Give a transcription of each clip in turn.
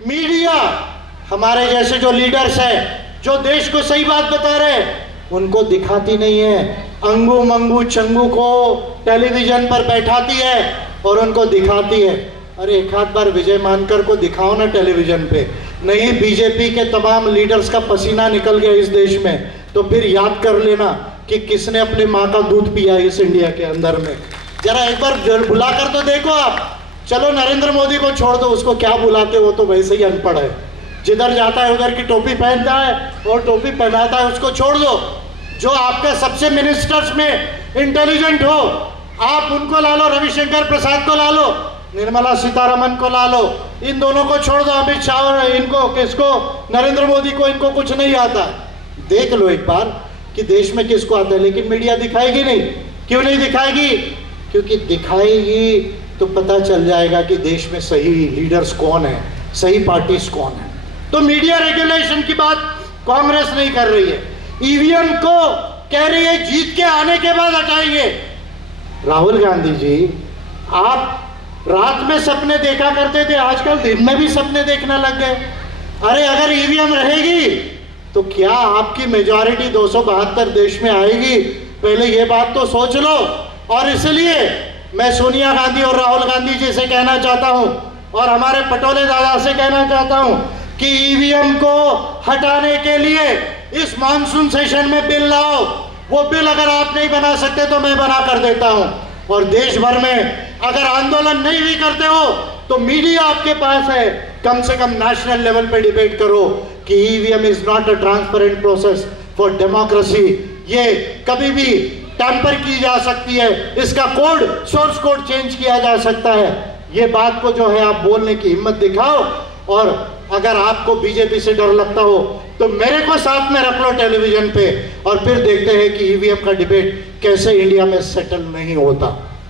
Media हमारे जैसे जो लीडर्स हैं, जो देश को सही बात बता रहे हैं, उनको दिखाती नहीं है। अंगू मंगू चंगू को टेलीविजन पर बैठाती है और उनको दिखाती है। अरे एक आध बार विजय मानकर को दिखाओ ना टेलीविजन पे। नहीं, बीजेपी के तमाम लीडर्स का पसीना निकल गया इस देश में, तो फिर याद कर लेना कि किसने अपनी माँ का दूध पिया इस इंडिया के अंदर में। जरा एक बार बुला कर तो देखो आप। चलो नरेंद्र मोदी को छोड़ दो, उसको क्या बुलाते हो, तो वैसे ही अनपढ़ है। जिधर जाता है उधर की टोपी पहनता है और टोपी पहनाता है, उसको छोड़ दो। जो आपके सबसे मिनिस्टर्स में इंटेलिजेंट हो, आप उनको ला लो, रविशंकर प्रसाद को ला लो, निर्मला सीतारमन को ला लो। इन दोनों को छोड़ दो, अमित शाह और इनको, किसको, नरेंद्र मोदी को, इनको कुछ नहीं आता। देख लो एक बार कि देश में किसको आता है। लेकिन मीडिया दिखाएगी नहीं। क्यों नहीं दिखाएगी? क्योंकि दिखाएगी तो पता चल जाएगा कि देश में सही लीडर्स कौन है, सही पार्टीज कौन है। तो मीडिया रेगुलेशन की बात कांग्रेस नहीं कर रही है। ईवीएम को कह रही है जीत के आने के बाद हटाएंगे। राहुल गांधी जी, आप रात में सपने देखा करते थे, आजकल दिन में भी सपने देखने लग गए। अरे अगर ईवीएम रहेगी तो क्या आपकी मेजॉरिटी 272 देश में आएगी? पहले ये बात तो सोच लो। और इसलिए मैं सोनिया गांधी और राहुल गांधी जी से कहना चाहता हूं और हमारे पटोले दादा से कहना चाहता हूं कि ईवीएम को हटाने के लिए इस मानसून सेशन में बिल लाओ। वो बिल अगर आप नहीं बना सकते तो मैं बना कर देता हूं। और देश भर में अगर आंदोलन नहीं भी करते हो तो मीडिया आपके पास है, कम से कम नेशनल लेवल पे डिबेट करो कि EVM is not a transparent process for democracy. ये कभी भी टैंपर की जा सकती है, इसका कोड, सोर्स कोड चेंज किया जा सकता है। ये बात को जो है आप बोलने की हिम्मत दिखाओ। और अगर आपको बीजेपी से डर लगता हो तो मेरे को साथ में रख लो टेलीविजन पे, और फिर देखते हैं कि ईवीएम का डिबेट कैसे इंडिया में सेटल नहीं होता।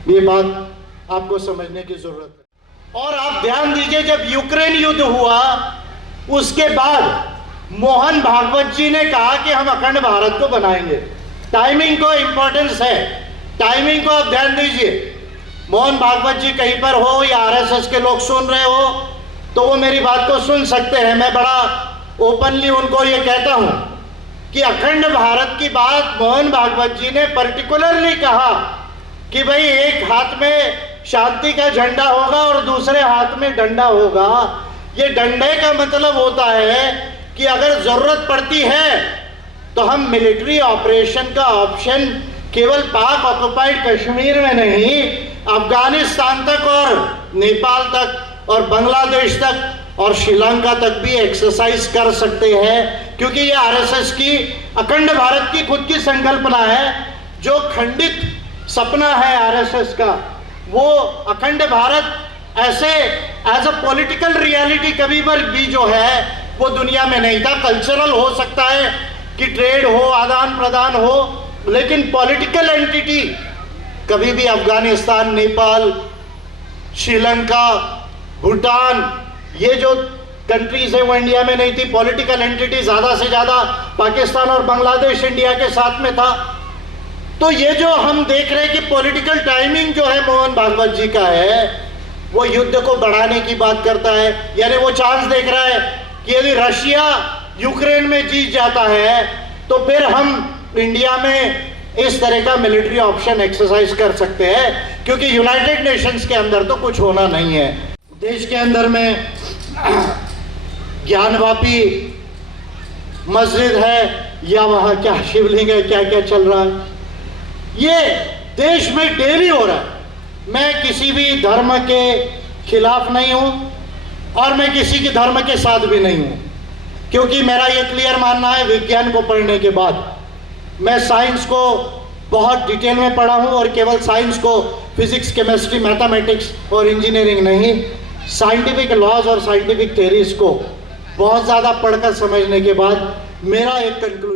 ये बात आपको समझने की जरूरत है। और आप ध्यान दीजिए, जब यूक्रेन युद्ध हुआ उसके बाद मोहन भागवत जी ने कहा कि हम अखंड भारत को बनाएंगे। टाइमिंग को इंपॉर्टेंस है, टाइमिंग को आप ध्यान दीजिए। मोहन भागवत जी कहीं पर हो या आरएसएस के लोग सुन रहे हो तो वो मेरी बात को सुन सकते हैं। मैं बड़ा ओपनली उनको ये कहता हूं कि अखंड भारत की बात मोहन भागवत जी ने पर्टिकुलरली कहा कि भाई एक हाथ में शांति का झंडा होगा और दूसरे हाथ में डंडा होगा। ये डंडे का मतलब होता है कि अगर जरूरत पड़ती है तो हम मिलिट्री ऑपरेशन का ऑप्शन केवल पाक ऑक्युपाइड कश्मीर में नहीं, अफगानिस्तान तक और नेपाल तक और बांग्लादेश तक और श्रीलंका तक भी एक्सरसाइज कर सकते हैं। क्योंकि ये आरएसएस की अखंड भारत की खुद की संकल्पना है। जो खंडित सपना है आरएसएस का, वो अखंड भारत ऐसे एज अ पॉलिटिकल रियलिटी कभी भी जो है वो दुनिया में नहीं था। कल्चरल हो सकता है कि ट्रेड हो, आदान प्रदान हो, लेकिन पॉलिटिकल एंटिटी कभी भी अफगानिस्तान, नेपाल, श्रीलंका, भूटान, ये जो कंट्रीज है वो इंडिया में नहीं थी। पॉलिटिकल एंटिटी ज्यादा से ज्यादा पाकिस्तान और बांग्लादेश इंडिया के साथ में था। तो ये जो हम देख रहे हैं कि पॉलिटिकल टाइमिंग जो है मोहन भागवत जी का है, वो युद्ध को बढ़ाने की बात करता है। यानी वो चांस देख रहा है कि यदि रशिया यूक्रेन में जीत जाता है तो फिर हम इंडिया में इस तरह का मिलिट्री ऑप्शन एक्सरसाइज कर सकते हैं। क्योंकि यूनाइटेड नेशंस के अंदर तो कुछ होना नहीं है। देश के अंदर में ज्ञानवापी मस्जिद है या वहां क्या शिवलिंग है, क्या क्या चल रहा है, ये देश में डेली हो रहा है। मैं किसी भी धर्म के खिलाफ नहीं हूं और मैं किसी के धर्म के साथ भी नहीं हूं। क्योंकि मेरा ये क्लियर मानना है, विज्ञान को पढ़ने के बाद, मैं साइंस को बहुत डिटेल में पढ़ा हूं और केवल साइंस को, फिजिक्स, केमिस्ट्री, मैथमेटिक्स और इंजीनियरिंग नहीं, साइंटिफिक लॉज और साइंटिफिक थ्योरीज को बहुत ज़्यादा पढ़कर समझने के बाद मेरा एक कंक्लूजन